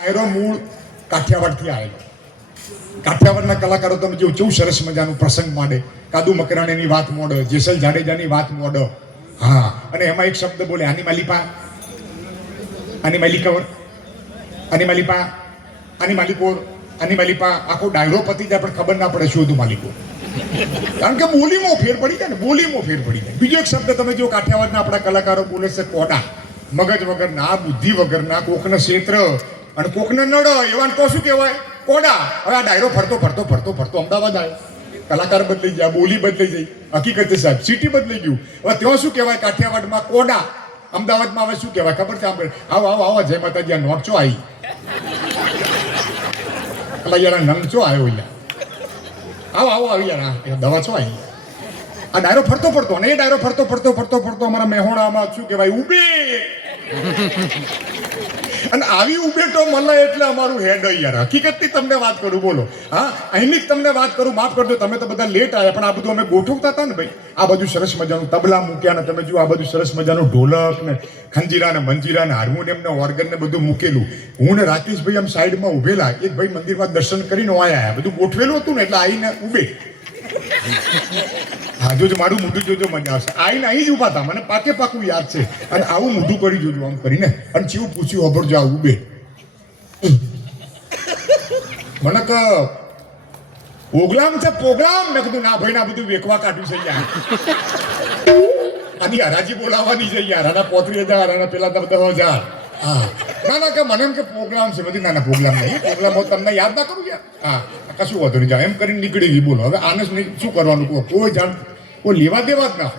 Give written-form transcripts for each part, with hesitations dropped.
આયરો મૂળ કાઠિયાવાડથી આવેલો. કાઠિયાવાડના કલાકારો તમે જો કેવું સરસ મજાનું પ્રસંગ માંડે. કાદુ મકરાણીની વાત મોડે, જેસલ જાડેજાની વાત મોડે. હા, અને એમાં એક શબ્દ બોલે, આની માલિપા, આની માલિકવર, આની માલિપા, આની માલિકોર, આની માલિપા. આખો ડાયરો પતી જાય પણ ખબર ના પડે શું હતું માલિકો. કારણ કે બોલીમાં ફેર પડી જાય ને, બોલીમાં ફેર પડી જાય. બીજો એક શબ્દ તમે જો કાઠિયાવાડના આપણા કલાકારો બોલે છે કોડા. મગજ વગરના, બુદ્ધિ વગરના, કોકને ક્ષેત્ર અને કોકને નડ એવાને તો શું કહેવાય? કોડા. હવે આ ડાયરો ફરતો ફરતો ફરતો ફરતો અમદાવાદ આવ્યો. કલાકાર બદલાઈ ગયા, બોલી બદલાઈ ગઈ. હકીકત છે સાહેબ, સિટી બદલાઈ ગયું. હવે ત્યાં શું કહેવાય? કાઠિયાવાડમાં કોડા. અમદાવાદમાં હવે શું કહેવાય ખબર છે? આવો આવો આવો, જય માતાજી, આ નોટ ચો આવી. એટલે યાર નંગ ચો આવ્યો યાર. આવો આવો આવી યાર, દવા છો આવી. આ ડાયરો ફરતો ફરતો, અને એ ડાયરો ફરતો ફરતો ફરતો ફરતો અમારા મેહોણામાં શું કહેવાય? ઉભે. અને આવી ઉભે તો મને એટલે અમારું હેડ યાર. હકીકતથી તમને વાત કરું, બોલો. હા, અહીંની જ તમને વાત કરું, માફ કરજો, તમે તો બધા લેટ આવ્યા, પણ આ બધું અમે ગોઠવતા હતા ને ભાઈ. આ બધું સરસ મજાનું તબલા મૂક્યા ને તમે જુઓ, આ બધું સરસ મજાનું ઢોલક ને ખંજીરા ને મંજીરા ને હાર્મોનિયમ ને ઓર્ગન ને બધું મૂકેલું. હું ને રાકેશભાઈ આમ સાઈડમાં ઉભેલા, એક ભાઈ મંદિરમાં દર્શન કરીને આયા. બધું ગોઠવેલું હતું ને એટલે આવીને ઉભે. હા, જોજો મારું મોઢું જોજો, મજા આવશે. આઈને અહીં જ ઉભા હતા, મને પાકે પાકું યાદ છે. અને આવું મોઢું કરી જોજો આમ કરીને, અને ચેવું પૂછ્યું ખબર જો આવું ઉભે. મને કે પ્રોગ્રામ છે પ્રોગ્રામ. મેં કીધું ના ભાઈ, ના બધું વેકવા કાઢ્યું છે યાર. આની હરાજી બોલાવવાની છે યાર. આના 35,000, આના પેલા 10,000. હા, ના ના કે મને એમ કે પ્રોગ્રામ છે. બધી નાના પ્રોગ્રામ નહીં, પ્રોગ્રામ તમને યાદ ના કરું યાર. હા, કશું વાંધો નહીં, જાય એમ કરીને નીકળી ગઈ. બોલો હવે આને શું કરવાનું કહો? કોઈ જાણ કોઈ લેવા દેવા જ ના.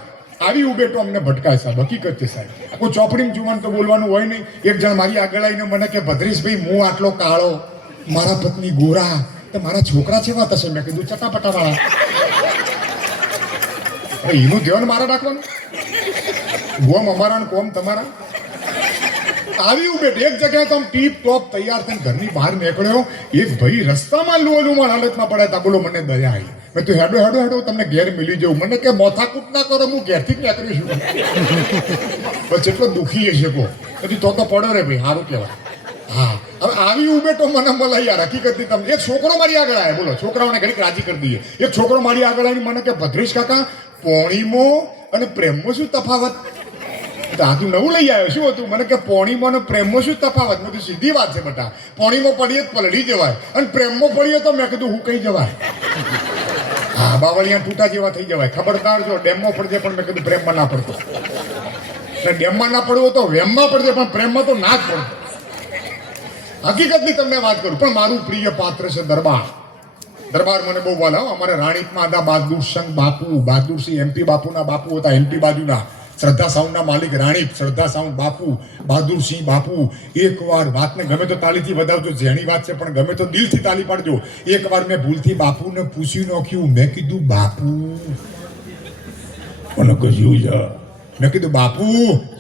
આવી ઉભે તો અમને ભટકાય સાહેબ. હકીકત છે સાહેબ. કોઈ ચોપડીમાં જોવાનું તો બોલવાનું હોય નહીં. એક જણ મારી આગળ આવીને મને કે ભદ્રેશભાઈ, હું આટલો કાળો, મારા પત્ની ગોરા, તો મારા છોકરા કેવા થશે? મેં કીધું ચટાપટા વાળા. એનું ધ્યાન મારા રાખવાનું, ગોમ અમારા કોમ તમારા. આવી ઉભે એક જગ્યાએ તો ટીપ ટોપ તૈયાર થઈને ઘરની બહાર નીકળ્યો. એક ભાઈ રસ્તામાં લોલુમાં હાલતમાં પડ્યા હતા. બોલો, મને દયા આવી. મેં તું હેડો હેડો હેડો, તમને ઘેર મિલી જવું. મને કે મોથાકૂટ ના કરો, હું ઘેરથી જ નીકળી છું. બસ એટલો દુઃખી હશે કો. પછી તો પડો રે ભાઈ, સારું કહેવાય. હા, હવે આવી ઉભે તો મને મળે યાર. હકીકતથી તમને એક છોકરો મારી આગળ આવ્યા. બોલો, છોકરાઓને ઘડીક રાજી કરી દઈએ. એક છોકરો મારી આગળ આવીને મને કે ભદ્રેશ કાકા, પોણીમાં અને પ્રેમમાં શું તફાવત? તું નવું લઈ આવ્યો, શું હતું? મને કે પોણીમાં અને પ્રેમમાં શું તફાવત? મેં કીધું સીધી વાત છે બેટા. પોણીમાં પડીએ પલળી જવાય, અને પ્રેમમાં પડીએ તો મેં કીધું હું કઈ જવાય. હા, બાવળિયા તૂટા જેવા થઈ જવાય. ખબરદાર જો, ડેમમાં પડજે પણ મેં કીધું પ્રેમમાં ના પડતો. ડેમમાં ના પડવો તો વેમમાં પડજે, પણ પ્રેમમાં તો ના જ પડતો. હકીકતની તમને વાત કરું, પણ મારું પ્રિય પાત્ર છે દરબાર. દરબાર મને બહુ વાલા. અમારે રાણીપમાં હતા બહાદુર સંઘ બાપુ, બહાદુરસિંહ એમપી બાપુના બાપુ હતા. એમપી બાજુના શ્રદ્ધા સાઉન્ડના માલિક રાણીપ, શ્રદ્ધા સાઉન્ડ બાપુ, બહાદુરસિંહ બાપુ. એકવાર વાતને ગમે તો તાલીથી વધાવજો, જેની વાત છે પણ ગમે તો દિલથી તાલી પાડજો. એકવાર મેં ભૂલથી બાપુને પૂછી નાખ્યું. મેં કીધું બાપુ, મને કશું છે. મેં કીધું બાપુ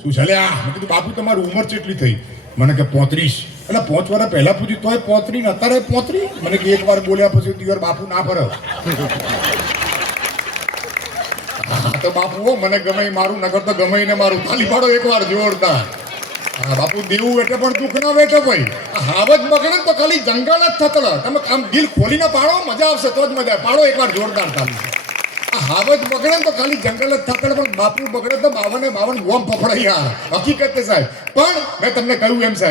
શું ચાલ્યા? મેં કીધું બાપુ તમારી ઉંમર કેટલી થઈ? મને કે 35. એટલે 5 વર્ષ પહેલા પૂછ્યું તોય 35 ને અત્યારે 35. મને કે એક વાર બોલ્યા પછી દિવસ બાપુ ના ફરે. તો બાપુ મને ગમે મારું, નગર તો ગમે ને મારું. તાલી પાડો એકવાર જોરદાર. હા બાપુ, દેવું વેઠે પણ દુઃખ ના વેઠે ભાઈ. હાવજ બગડે તો ખાલી જંગલ જ થતળ. તમે આમ દિલ ખોલીને પાડો, મજા આવશે તો જ મજા આવે. પાડો એકવાર જોરદાર તાલી. હાવજ બગડે તો ખાલી જંગલ જ થતળ, પણ બાપુ બગડે તો 52 ગોમ પફડાય યાર. હકીકત છે સાહેબ. પણ મેં તમને કહ્યું એમ સાહેબ,